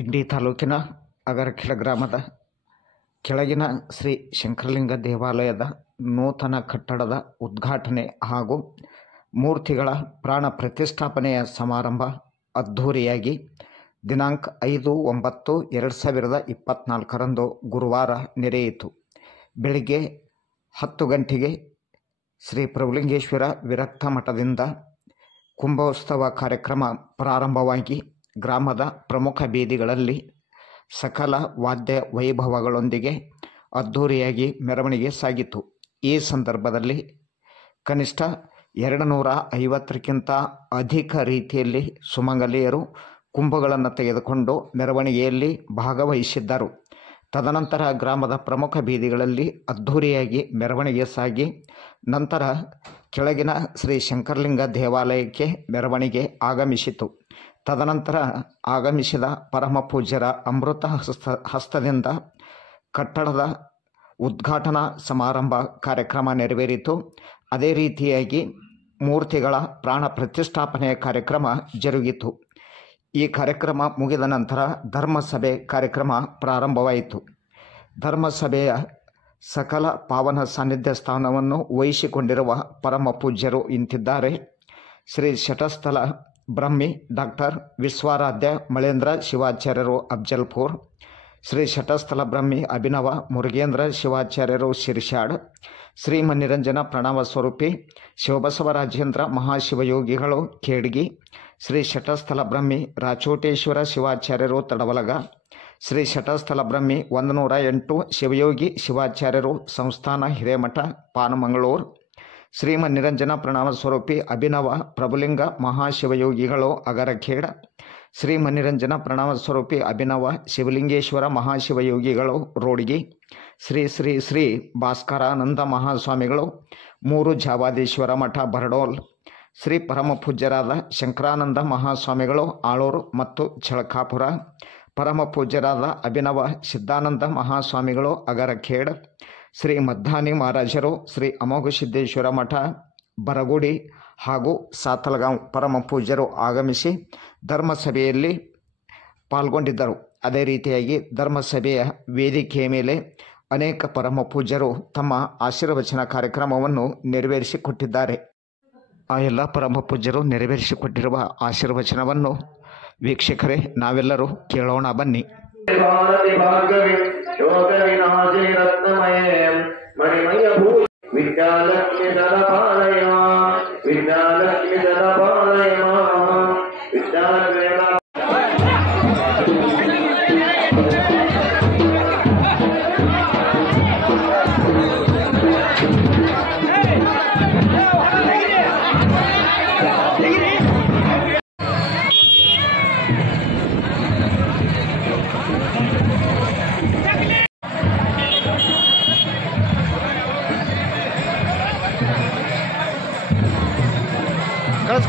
ಇಂಡಿ ತಾಲೂಕಿನ ಅಗರಖಿಳ ಗ್ರಾಮದ ಕೆಳಗಿನ ಶ್ರೀ ಶಂಕರಲಿಂಗ ದೇವಾಲಯದ ನೂತನ ಕಟ್ಟಡದ ಉದ್ಘಾಟನೆ ಹಾಗೂ ಮೂರ್ತಿಗಳ ಪ್ರಾಣ ಪ್ರತಿಷ್ಠಾಪನೆಯ ಸಮಾರಂಭ ಅದ್ಧೂರಿಯಾಗಿ ದಿನಾಂಕ 5/9/2024 ಗುರುವಾರ ನಡೆಯಿತು. ಬೆಳಿಗ್ಗೆ 10 ಗಂಟೆಗೆ ಶ್ರೀ ಪ್ರಭುಲಿಂಗೇಶ್ವರ ವಿರಕ್ತ ಮಠದಿಂದ ಕುಂಭೋತ್ಸವ ಕಾರ್ಯಕ್ರಮ ಪ್ರಾರಂಭವಾಗಿ ಗ್ರಾಮದ ಪ್ರಮುಖ ಬೀದಿಗಳಲ್ಲಿ ಸಕಲ ವಾದ್ಯ ವೈಭವಗಳೊಂದಿಗೆ ಅದ್ಧೂರಿಯಾಗಿ ಮೆರವಣಿಗೆ ಸಾಗಿತು. ಈ ಸಂದರ್ಭದಲ್ಲಿ ಕನಿಷ್ಠ 250ಕ್ಕಿಂತ ಅಧಿಕ ರೀತಿಯಲ್ಲಿ ಸುಮಂಗಲಿಯರು ಕುಂಭಗಳನ್ನು ತೆಗೆದುಕೊಂಡು ಮೆರವಣಿಗೆಯಲ್ಲಿ ಭಾಗವಹಿಸಿದ್ದರು. ತದನಂತರ ಗ್ರಾಮದ ಪ್ರಮುಖ ಬೀದಿಗಳಲ್ಲಿ ಅದ್ಧೂರಿಯಾಗಿ ಮೆರವಣಿಗೆ ಸಾಗಿ ನಂತರ ಕೆಳಗಿನ ಶ್ರೀ ಶಂಕರಲಿಂಗ ದೇವಾಲಯಕ್ಕೆ ಮೆರವಣಿಗೆ ಆಗಮಿಸಿತು. ತದನಂತರ ಆಗಮಿಸಿದ ಪರಮ ಪೂಜ್ಯರ ಅಮೃತ ಹಸ್ತದಿಂದ ಕಟ್ಟಡದ ಉದ್ಘಾಟನಾ ಸಮಾರಂಭ ಕಾರ್ಯಕ್ರಮ ನೆರವೇರಿತು. ಅದೇ ರೀತಿಯಾಗಿ ಮೂರ್ತಿಗಳ ಪ್ರಾಣ ಪ್ರತಿಷ್ಠಾಪನೆಯ ಕಾರ್ಯಕ್ರಮ ಜರುಗಿತು. ಈ ಕಾರ್ಯಕ್ರಮ ಮುಗಿದ ನಂತರ ಧರ್ಮಸಭೆ ಕಾರ್ಯಕ್ರಮ ಪ್ರಾರಂಭವಾಯಿತು. ಧರ್ಮಸಭೆಯ ಸಕಲ ಪಾವನ ಸಾನ್ನಿಧ್ಯ ಸ್ಥಾನವನ್ನು ವಹಿಸಿಕೊಂಡಿರುವ ಪರಮ ಪೂಜ್ಯರು ಇಂತಿದ್ದಾರೆ. ಶ್ರೀ ಶಟಸ್ಥಲ ಬ್ರಹ್ಮಿ ಡಾಕ್ಟರ್ ವಿಶ್ವಾರಾಧ್ಯ ಮಳೇಂದ್ರ ಶಿವಾಚಾರ್ಯರು ಅಫ್ಜಲ್ಪುರ್, ಶ್ರೀ ಶಟಸ್ಥಲ ಬ್ರಹ್ಮಿ ಅಭಿನವ ಮುರುಗೇಂದ್ರ ಶಿವಾಚಾರ್ಯರು ಶಿರ್ಷಾಡ್, ಶ್ರೀ ಮನ್ನಿರಂಜನ ಪ್ರಣವ ಸ್ವರೂಪಿ ಶಿವಬಸವರಾಜೇಂದ್ರ ಮಹಾಶಿವಯೋಗಿಗಳು ಖೇಡ್ಗಿ, ಶ್ರೀ ಶಟಸ್ಥಲ ಬ್ರಹ್ಮಿ ರಾಚೋಟೇಶ್ವರ ಶಿವಾಚಾರ್ಯರು ತಡವಲಗ, ಶ್ರೀ ಶಟಸ್ಥಲ ಬ್ರಹ್ಮಿ 108 ಶಿವಯೋಗಿ ಶಿವಾಚಾರ್ಯರು ಸಂಸ್ಥಾನ ಹಿರೇಮಠ ಪಾನಮಂಗಳೂರು, ಶ್ರೀ ಮನ್ನಿರಂಜನ ಪ್ರಣವ ಸ್ವರೂಪಿ ಅಭಿನವ ಪ್ರಭುಲಿಂಗ ಮಹಾಶಿವಯೋಗಿಗಳು ಅಗರಖೇಡ, ಶ್ರೀ ಮನ್ನಿರಂಜನ ಪ್ರಣವ ಸ್ವರೂಪಿ ಅಭಿನವ ಶಿವಲಿಂಗೇಶ್ವರ ಮಹಾಶಿವಯೋಗಿಗಳು ರೋಡ್ಗಿ, ಶ್ರೀ ಶ್ರೀ ಶ್ರೀ ಭಾಸ್ಕರಾನಂದ ಮಹಾಸ್ವಾಮಿಗಳು 3 ಜಾವಾದೀಶ್ವರ ಮಠ ಬರಡೋಲ್, ಶ್ರೀ ಪರಮ ಪೂಜ್ಯರಾದ ಶಂಕರಾನಂದ ಮಹಾಸ್ವಾಮಿಗಳು ಆಳೂರು ಮತ್ತು ಚಳಕಾಪುರ, ಪರಮ ಪೂಜ್ಯರಾದ ಅಭಿನವ ಸಿದ್ಧಾನಂದ ಮಹಾಸ್ವಾಮಿಗಳು ಅಗರಖೇಡ್, ಶ್ರೀ ಮದ್ದಾನಿ ಮಹಾರಾಜರು ಶ್ರೀ ಅಮೋಘ ಸಿದ್ದೇಶ್ವರ ಮಠ ಬರಗುಡಿ ಹಾಗೂ ಸಾತಲಗಾಂವ್ ಪರಮ ಪೂಜ್ಯರು ಆಗಮಿಸಿ ಧರ್ಮಸಭೆಯಲ್ಲಿ ಪಾಲ್ಗೊಂಡಿದ್ದರು. ಅದೇ ರೀತಿಯಾಗಿ ಧರ್ಮಸಭೆಯ ವೇದಿಕೆಯ ಮೇಲೆ ಅನೇಕ ಪರಮ ಪೂಜ್ಯರು ತಮ್ಮ ಆಶೀರ್ವಚನ ಕಾರ್ಯಕ್ರಮವನ್ನು ನೆರವೇರಿಸಿಕೊಟ್ಟಿದ್ದಾರೆ. ಆ ಎಲ್ಲ ಪರಮ ಪೂಜ್ಯರು ನೆರವೇರಿಸಿಕೊಟ್ಟಿರುವ ಆಶೀರ್ವಚನವನ್ನು ವೀಕ್ಷಕರೇ ನಾವೆಲ್ಲರೂ ಕೇಳೋಣ ಬನ್ನಿ.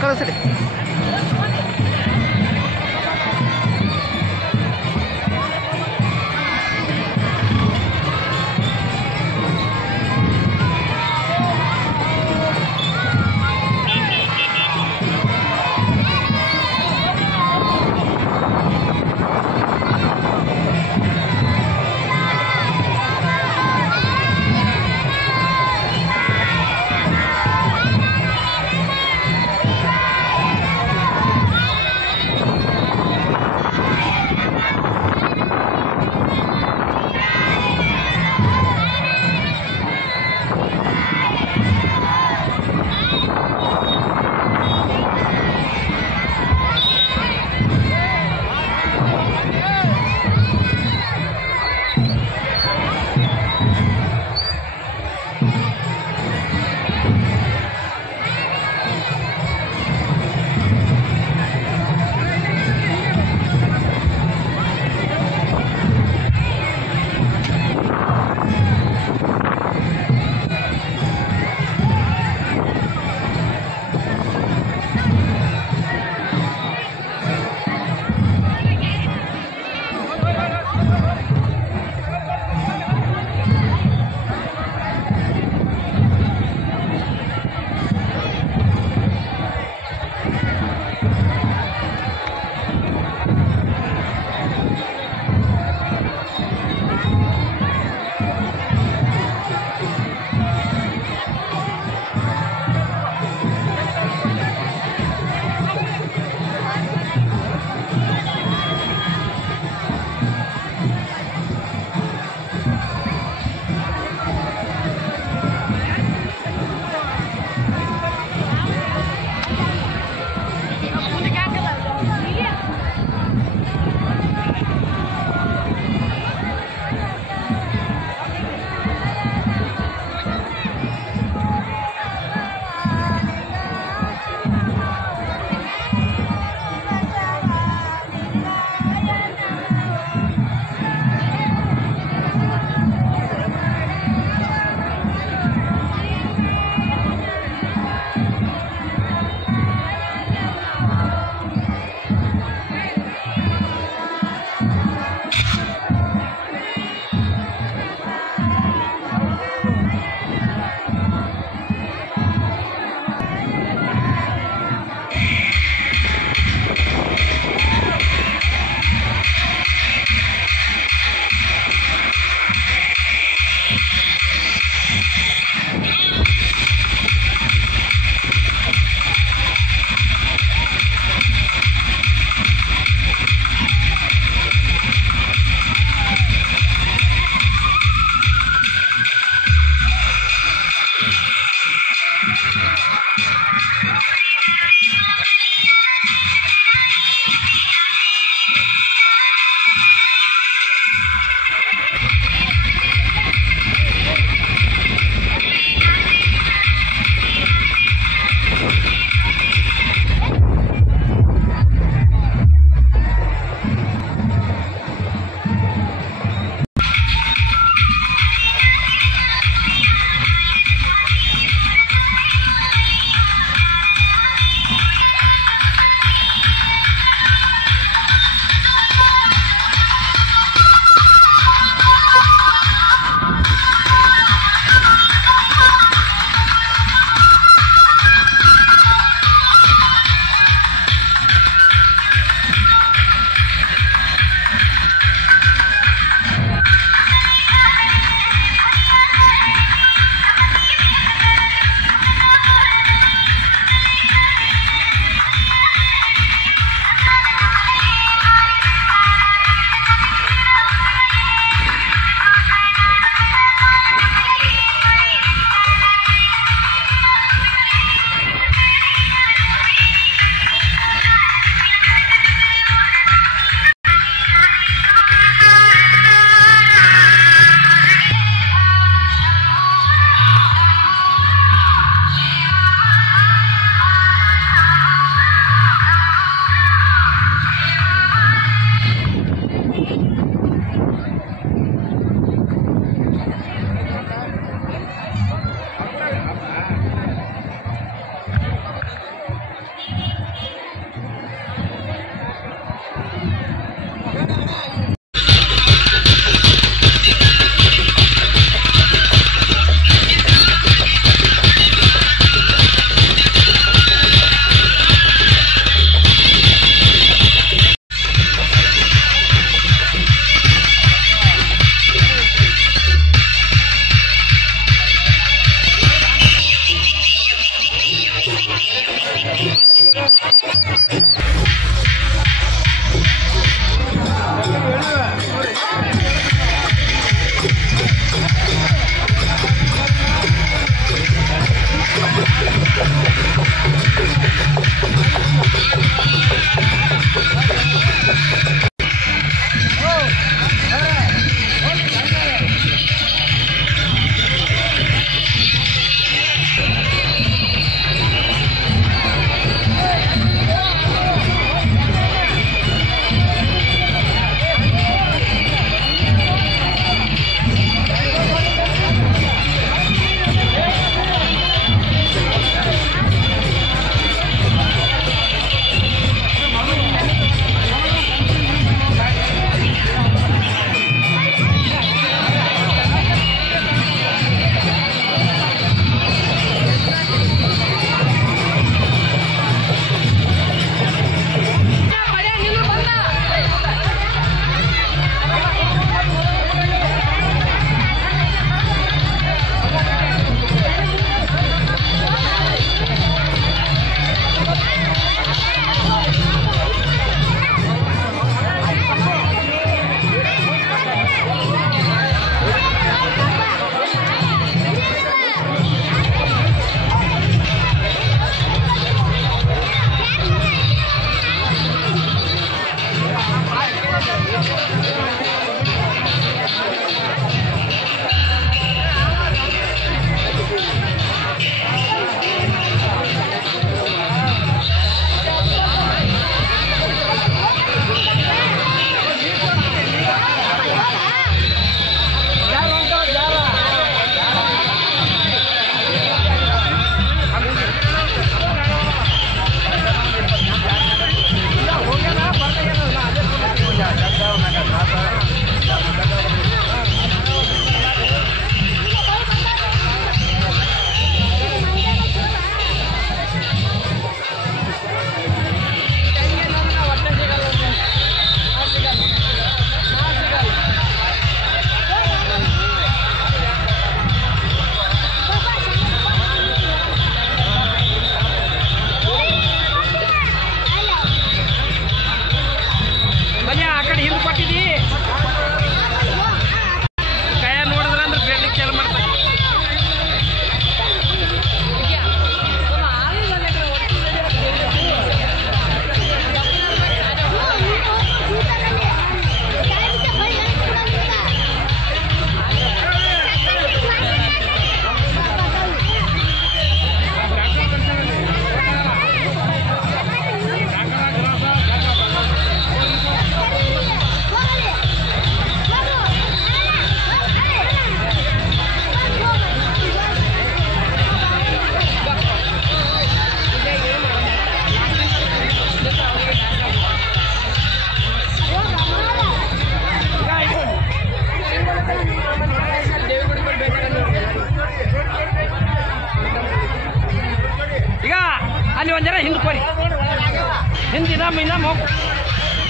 ಕಳಿಸ್ರಿ.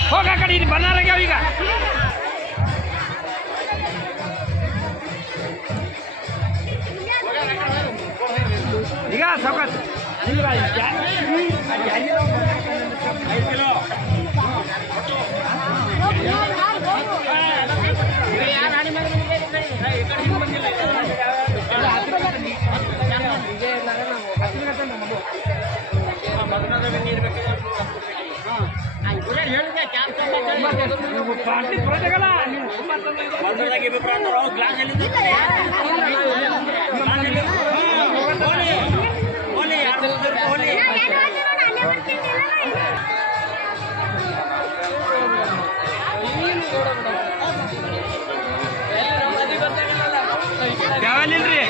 ಹೋಗ ಕಡೆ ಇಲ್ಲಿ ಬನ್ನಾರಾಗ್ಯಾವ ಈಗ ಸೌಕತ್ ಯಾವಲ್ಲಿಲ್ರಿ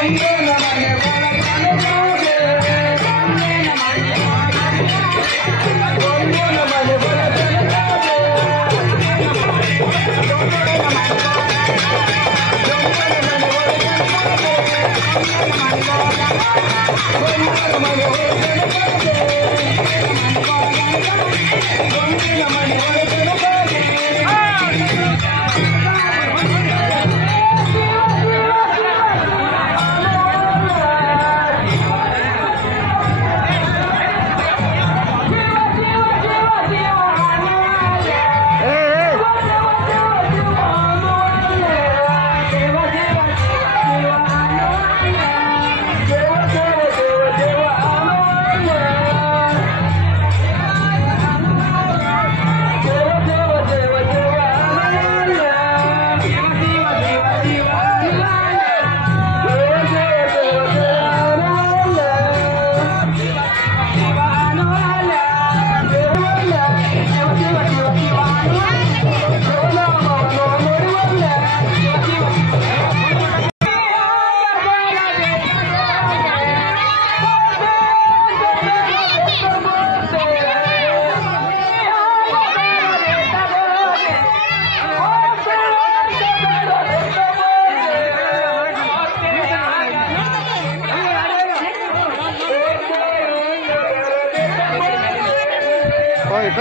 ಈ ಕಡೆ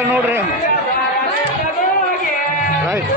ನೋಡ್ರಿ ರೈಟ್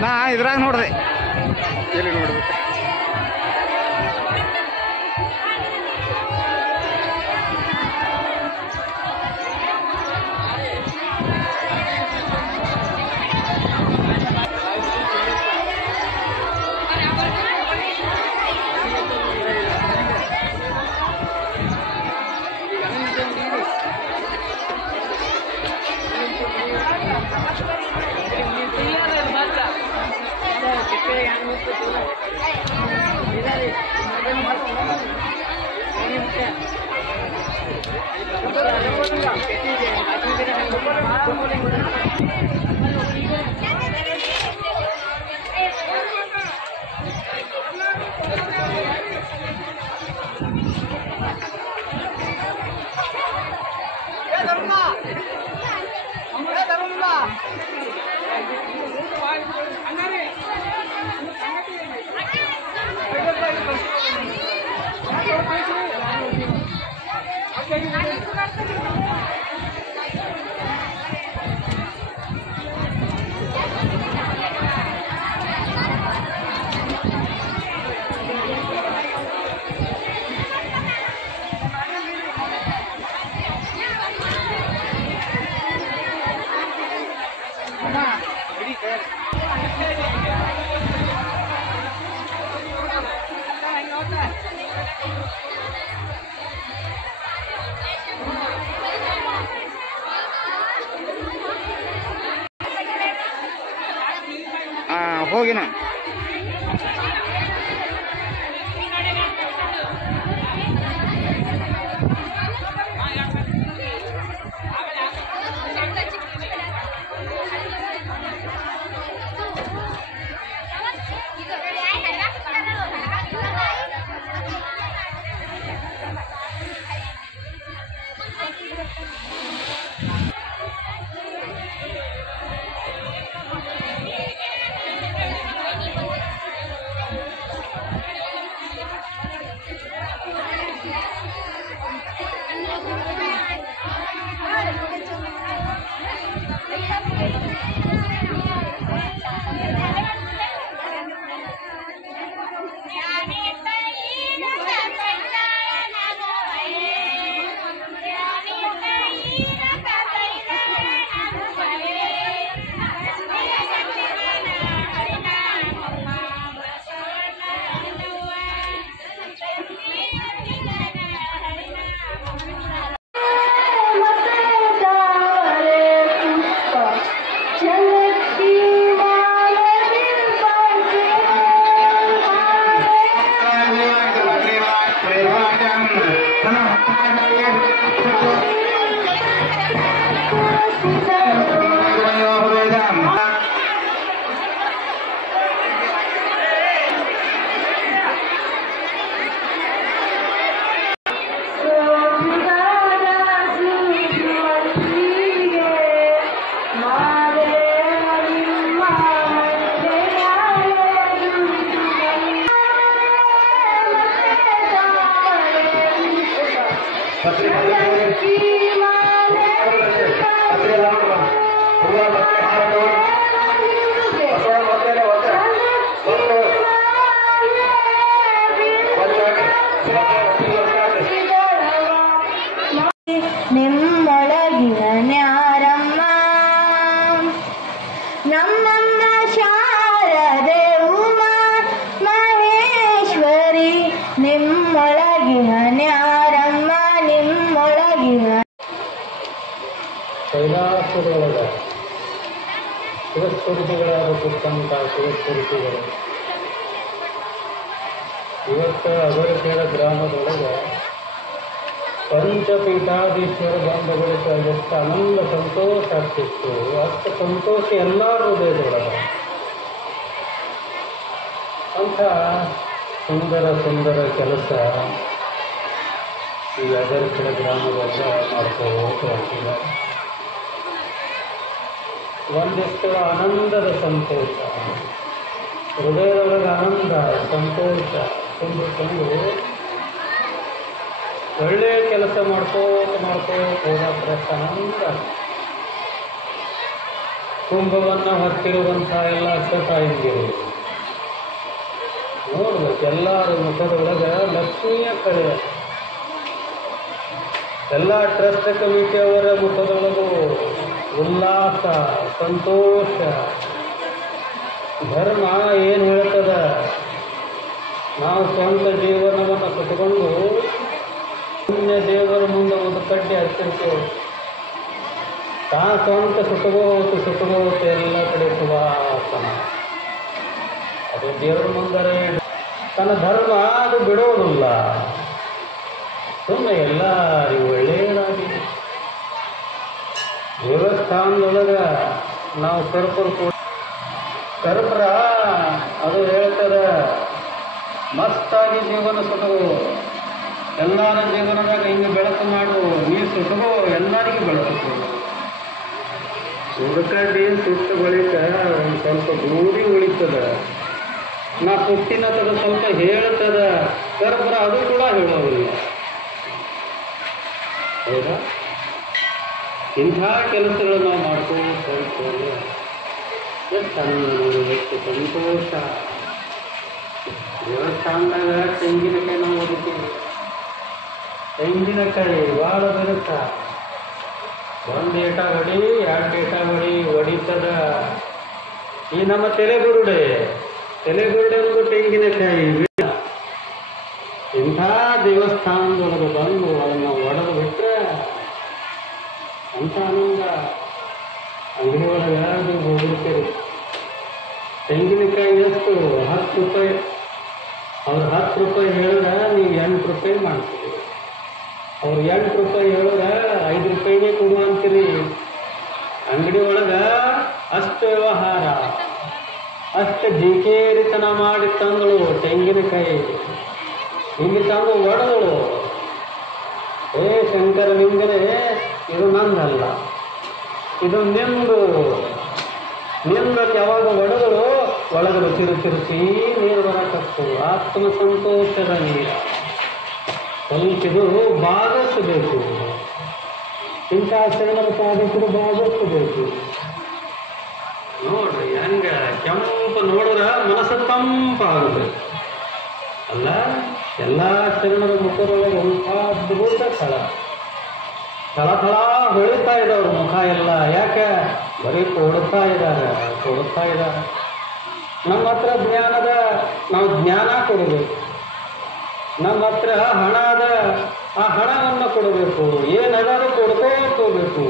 ನಾ ಇದ್ರಾಗ ನೋಡಿದೆ ಎಲ್ಲಿ ನೋಡ್ಬೇಕು Yang ಹೋಗಿನ. ನಿಮ್ಮೊಳಗಿನ ನ್ಯಾರಮ್ಮ ನಮ್ಮಮ್ಮ ಶಾರದೆ ಉಮಾ ಮಹೇಶ್ವರಿ ನಿಮ್ಮೊಳಗಿನ ನ್ಯಾರಮ್ಮ ನಿಮ್ಮೊಳಗಿನ ಕೈಲಾಸದೊಳಗ ಶಿವಸ್ವರೂಪಿಗಳಾಗತಕ್ಕಂಥ ಶಿವಸ್ವರೂಪಿಗಳು ಇವತ್ತು ಅಗರಕೇರ ಗ್ರಾಮದೊಳಗೆ ಪಂಚಪೀಠಾಧೀಶ್ವರ ಬಂಧುಗಳಿಗೆ ಎಷ್ಟು ಆನಂದ ಸಂತೋಷ ಆಗ್ತಿತ್ತು. ಅಷ್ಟು ಸಂತೋಷ ಎಲ್ಲ ಹೃದಯದೊಳಗೆ ಅಂಥ ಸುಂದರ ಸುಂದರ ಕೆಲಸ ಈ ಅಗರಕೇರ ಗ್ರಾಮದೊಳಗೆ ಮಾಡ್ಕೋತಿಲ್ಲ. ಒಂದಿಷ್ಟು ಆನಂದದ ಸಂತೋಷ, ಹೃದಯದೊಳಗೆ ಆನಂದ ಸಂತೋಷ ತುಂಬಿಕೊಂಡು ಒಳ್ಳೆಯ ಕೆಲಸ ಮಾಡ್ಕೋತ ಹೋದ ಆನಂದ. ಕುಂಭವನ್ನು ಹೊತ್ತಿರುವಂಥ ಎಲ್ಲ ಅಷ್ಟತಾಯಿಂದಿರು ನೋಡ್ಬೇಕು, ಎಲ್ಲರ ಮುಖದೊಳಗೆ ಲಕ್ಷ್ಮಿಯ ಕಳೆಯ ಎಲ್ಲ ಟ್ರಸ್ಟ್ ಕಮಿಟಿಯವರ ಮುಖದೊಳಗೂ ಉಲ್ಲಾಸ ಸಂತೋಷ. ಧರ್ಮ ಏನು ಹೇಳ್ತದ, ನಾವು ಸ್ವಂತ ಜೀವನವನ್ನು ಕಟ್ಟಿಕೊಂಡು ಪುಣ್ಯ ದೇವರ ಮುಂದೆ ಒಂದು ಕಡ್ಡಿ ಹಚ್ಚಿರ್ತೇವೆ. ತಾ ಸ್ವಂತ ಸುತ್ತಗೋತು ಎಲ್ಲ ಕಡೆ ಸುವಾಸನ. ಅದು ದೇವರ ಮುಂದರೆ ತನ್ನ ಧರ್ಮ ಅದು ಬಿಡೋದಿಲ್ಲ. ಸುಮ್ಮನೆ ಎಲ್ಲರಿಗೂ ಒಳ್ಳೆಯದಾಗಿ ದೇವಸ್ಥಾನದೊಳಗೆ ನಾವು ಕರ್ಪುರ ಅದು ಹೇಳ್ತಾರೆ ಮಸ್ತಾಗಿ ಜೀವನ ಸುತ್ತಗೋ, ಎಲ್ಲರ ಜೀವನದಾಗ ಹಿಂಗೆ ಬೆಳಕು ಮಾಡು, ನೀರು ಸುತ್ತಗೋ, ಎಲ್ಲರಿಗೂ ಬೆಳಕು. ಉಡಕಡ್ಡಿ ಸುತ್ತ ಬಳಿಕ ಒಂದು ಸ್ವಲ್ಪ ದೂರಿ ಉಳಿತದ. ನಾ ಪುಟ್ಟಿನ ತದ ಸ್ವಲ್ಪ ಹೇಳ್ತದ, ಕರ್ಪುರ ಅದು ಕೂಡ ಹೇಳೋದಿಲ್ಲ. ಹೌದಾ? ಇಂಥ ಕೆಲಸಗಳು ನಾವು ಮಾಡ್ಕೊಂಡು ಎಷ್ಟು ಚಂದ, ಎಷ್ಟು ಸಂತೋಷ. ದೇವಸ್ಥಾನದಾಗ ತೆಂಗಿನಕಾಯಿ ನಾವು ಹೊಡಿತೀವಿ. ತೆಂಗಿನಕಾಯಿ ಭಾಳ ಬೆರುತ್ತ. ಒಂದು ಏಟ ಹೊಡಿ, ಎರಡು ಏಟ ಹೊಡಿತದ. ಈ ನಮ್ಮ ತಲೆಗುರುಡೆ ಒಂದು ತೆಂಗಿನಕಾಯಿ. ಇಂಥ ದೇವಸ್ಥಾನದೊಳಗೆ ಬಂದು ಅದನ್ನು ಒಡೆದು ಬಿಟ್ಟರೆ ಅಂಥ ಆನಂದ. ಅಂಗಡಿ ಒಳಗೆ ನೀವು ಹೋಗಿರ್ತೀರಿ, ತೆಂಗಿನಕಾಯಿ ಎಷ್ಟು 10 ರೂಪಾಯಿ. ಅವ್ರು 10 ರೂಪಾಯಿ ಹೇಳಿದ್ರೆ ನೀವು 8 ರೂಪಾಯಿ ಮಾಡ್ತೀರಿ. ಅವ್ರು 8 ರೂಪಾಯಿ ಹೇಳಿದ್ರೆ 5 ರೂಪಾಯಿಗೆ ಕೊಡು ಅಂತೀರಿ. ಅಂಗಡಿ ಒಳಗೆ ಅಷ್ಟು ವ್ಯವಹಾರ, ಅಷ್ಟು ಜಿಕೇರಿತನ ಮಾಡಿ ತಂದಳು ತೆಂಗಿನಕಾಯಿ. ಹಿಂಗೆ ತಂದು ಒಡೆದಳು. ಶಂಕರ ನಿಂಗನೆ, ಇದು ನಂದಲ್ಲ, ಇದು ನಿಂದು. ನಿಂದಕ್ಕೆ ಯಾವಾಗ ಒಡೆದಳು ಒಳಗೆ ರುಚಿ ನೀರು ಬರಕತ್ತು. ಆತ್ಮಸಂತೋಷದ ನೀರು ಸ್ವಲ್ಪ ಇದು ಬಾಧಿಸಬೇಕು. ಇಂಥ ಶರಣರ ಸಾಧಕರು ಬಾಧಿಸಬೇಕು. ನೋಡ್ರಿ ಹೆಂಗ ಕೆಂಪು ನೋಡಿದ್ರೆ ಮನಸ್ಸು ತಂಪಾಗಬೇಕು ಅಲ್ಲ. ಎಲ್ಲ ಶರಣರ ಮುಖದೊಳಗೆ ಒಂದು ಅದ್ಭುತ ಥಳ ಹೊಳಿತಾ ಇದ್ದವ್ರ ಮುಖ ಎಲ್ಲ. ಯಾಕೆ ಬರೀ ಕೊಡ್ತಾ ಇದ್ದಾರೆ. ನಮ್ಮ ಹತ್ರ ಜ್ಞಾನದ, ನಾವು ಜ್ಞಾನ ಕೊಡಬೇಕು. ನಮ್ಮ ಹತ್ರ ಹಣ ಅದ, ಆ ಹಣವನ್ನು ಕೊಡಬೇಕು. ಏನದಾದ್ರೂ ಕೊಡ್ಕೋಬೇಕು.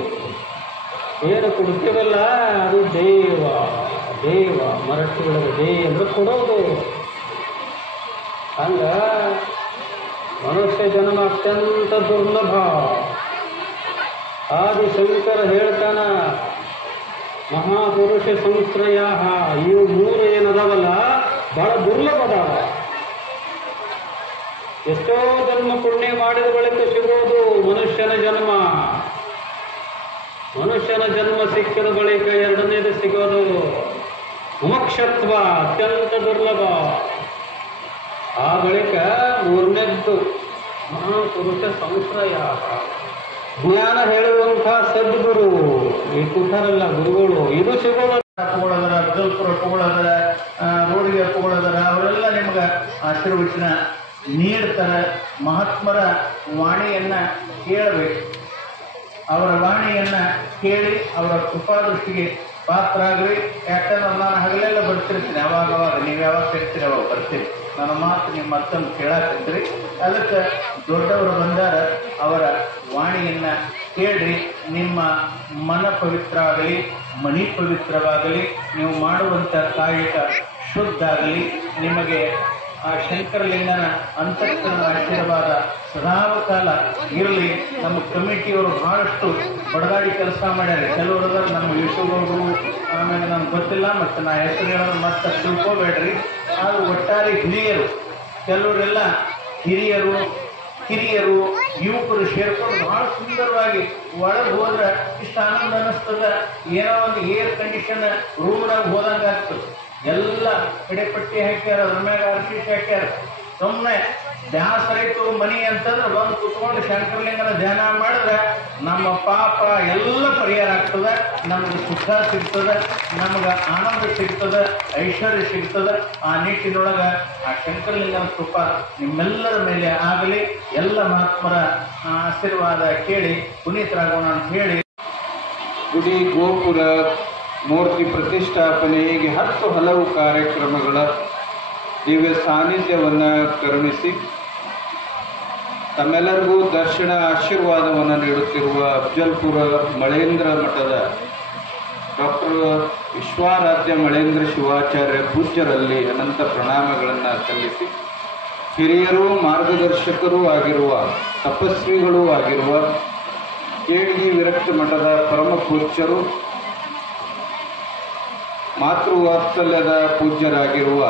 ಏನು ಕೊಡ್ತೀವಲ್ಲ ಅದು ದೇವ ಮರಾಠಿ ಒಳಗೆ ದೇ ಅಂದ್ರೆ ಕೊಡೋದು. ಹಂಗ ಮನುಷ್ಯ ಜನ್ಮ ಅತ್ಯಂತ ದುರ್ಲಭ. ಆದಿಶಂಕರ ಹೇಳ್ತಾನ, ಮಹಾಪುರುಷ ಸಂಶ್ರಯ, ಇವು 3 ಏನದಾವಲ್ಲ ಬಹಳ ದುರ್ಲಭ ಅದಾವ. ಎಷ್ಟೋ ಜನ್ಮ ಪುಣ್ಯ ಮಾಡಿದ ಬಳಿಕ ಸಿಗೋದು ಮನುಷ್ಯನ ಜನ್ಮ. ಮನುಷ್ಯನ ಜನ್ಮ ಸಿಕ್ಕಿದ ಬಳಿಕ 2ನೇದು ಸಿಗೋದು ಮುಮುಕ್ಷತ್ವ, ಅತ್ಯಂತ ದುರ್ಲಭ. ಆ ಬಳಿಕ 3ನೇದ್ದು ಮಹಾಪುರುಷ ಸಂಶ್ರಯ, ಜ್ಞಾನ ಹೇಳುವಂಥ ಸದ್ಗುರು. ಈ ಕೂತಾರಲ್ಲ ಗುರುಗಳು, ಇದು ಸಿಗೋದು. ಅಪ್ಪುಗಳದರ, ಅಫ್ಜಲ್ಪುರ ಅಪ್ಪುಗಳದರ, ರೋಡಿಗೆ ಅಪ್ಪುಗಳದರ, ಅವರೆಲ್ಲ ನಿಮ್ಗೆ ಆಶೀರ್ವಚನ ನೀಡ್ತಾರೆ. ಮಹಾತ್ಮರ ವಾಣಿಯನ್ನು ಕೇಳಬೇಕು. ಅವರ ವಾಣಿಯನ್ನು ಕೇಳಿ ಅವರ ಕೃಪಾದೃಷ್ಟಿಗೆ ಪಾತ್ರರಾಗ್ರಿ. ಯಾಕಂದ್ರೆ ನಾನು ಹಗಲೆಲ್ಲ ಬರ್ತಿರ್ತೀನಿ. ಅವಾಗ ನೀವು ಯಾವಾಗ ಸಿಗ್ತೀರಿ ಅವಾಗ ಬರ್ತೀರಿ. ನನ್ನ ಮಾತು ನಿಮ್ಮ ಮತ್ತೊಂದು ಕೇಳಾಕತ್ತೀರಿ. ಅದಕ್ಕೆ ದೊಡ್ಡವರು ಬಂದಾರ, ಅವರ ವಾಣಿಯನ್ನು ಕೇಳ್ರಿ. ನಿಮ್ಮ ಮನ ಪವಿತ್ರ ಆಗಲಿ, ಮನಿ ಪವಿತ್ರವಾಗಲಿ, ನೀವು ಮಾಡುವಂಥ ಕಾಯಕ ಶುದ್ಧ ಆಗಲಿ. ನಿಮಗೆ ಆ ಶಂಕರಲಿಂಗನ ಅಂತಃಕರಣ ಆಶೀರ್ವಾದ ಸದಾಕಾಲ ಇರಲಿ. ನಮ್ಮ ಕಮಿಟಿಯವರು ಬಹಳಷ್ಟು ಬಡದಾಡಿ ಕೆಲಸ ಮಾಡ್ಯಾರ. ಕೆಲವರು ನಮ್ಮ ಯಶೋಗೌಡರು, ಆಮೇಲೆ ನನಗೆ ಗೊತ್ತಿಲ್ಲ, ಮತ್ತು ನಾ ಹೆಸರು ಹೇಳೋದು ಮತ್ತೆ ತಿಳ್ಕೋಬೇಡ್ರಿ. ಆದರೂ ಒಟ್ಟಾರೆ ಹಿರಿಯರು, ಕೆಲವರೆಲ್ಲ ಕಿರಿಯರು ಯುವಕರು ಸೇರ್ಕೊಂಡು ಭಾಳ ಸುಂದರವಾಗಿ ಒಳಗೆ ಹೋದ್ರೆ ಇಷ್ಟು ಆನಂದ ಅನ್ನಿಸ್ತದ. ಏನೋ ಒಂದು ಏರ್ ಕಂಡೀಷನ್ ರೂಮ್ನಾಗ ಹೋದಂಗೆ ಆಗ್ತದೆ. ಎಲ್ಲ ಕಡೆಪಟ್ಟಿ ಹಾಕ್ಯಾರ, ಅದ್ರ ಮ್ಯಾಗ ಆರ್ಟಿಸ್ಟ್ ಹಾಕ್ಯಾರ. ಸುಮ್ಮನೆ ದ್ಯಾಸರೈತು ಮನಿ ಅಂತಂದ್ರೆ ಬಂದು ಕುತ್ಕೊಂಡು ಶಂಕರಲಿಂಗನ ಧ್ಯಾನ ಮಾಡಿದ್ರೆ ನಮ್ಮ ಪಾಪ ಎಲ್ಲ ಪರಿಹಾರ ಆಗ್ತದೆ. ನಮಗೆ ಸುಖ ಸಿಗ್ತದೆ, ನಮಗೆ ಆನಂದ ಸಿಗ್ತದೆ, ಐಶ್ವರ್ಯ ಸಿಗ್ತದೆ. ಆ ನಿಟ್ಟಿನೊಳಗೆ ಆ ಶಂಕರಲಿಂಗನ ಕೃಪಾ ನಿಮ್ಮೆಲ್ಲರ ಮೇಲೆ ಆಗಲಿ. ಎಲ್ಲ ಮಹಾತ್ಮರ ಆಶೀರ್ವಾದ ಕೇಳಿ ಪುನೀತರಾಗೋಣ ಅಂತ ಹೇಳಿ, ಗುಡಿ ಗೋಪುರ ಮೂರ್ತಿ ಪ್ರತಿಷ್ಠಾಪನೆ ಹೀಗೆ 10 ಹಲವು ಕಾರ್ಯಕ್ರಮಗಳ ದಿವ್ಯ ಸಾನ್ನಿಧ್ಯವನ್ನು ಕರುಣಿಸಿ ತಮ್ಮೆಲ್ಲರಿಗೂ ದರ್ಶನ ಆಶೀರ್ವಾದವನ್ನು ನೀಡುತ್ತಿರುವ ಅಫ್ಜಲ್ಪುರ ಮಳೇಂದ್ರ ಮಠದ ಡಾಕ್ಟರ್ ವಿಶ್ವಾರಾಧ್ಯ ಮಳೇಂದ್ರ ಶಿವಾಚಾರ್ಯ ಪೂಜ್ಯರಲ್ಲಿ ಅನಂತ ಪ್ರಣಾಮಗಳನ್ನು ಸಲ್ಲಿಸಿ, ಹಿರಿಯರು ಮಾರ್ಗದರ್ಶಕರೂ ಆಗಿರುವ ತಪಸ್ವಿಗಳೂ ಆಗಿರುವ ಕೇಳ್ಗಿ ವಿರಕ್ತ ಮಠದ ಪರಮ ಪೂಜ್ಯರು, ಮಾತೃವಾತ್ಸಲ್ಯದ ಪೂಜ್ಯರಾಗಿರುವ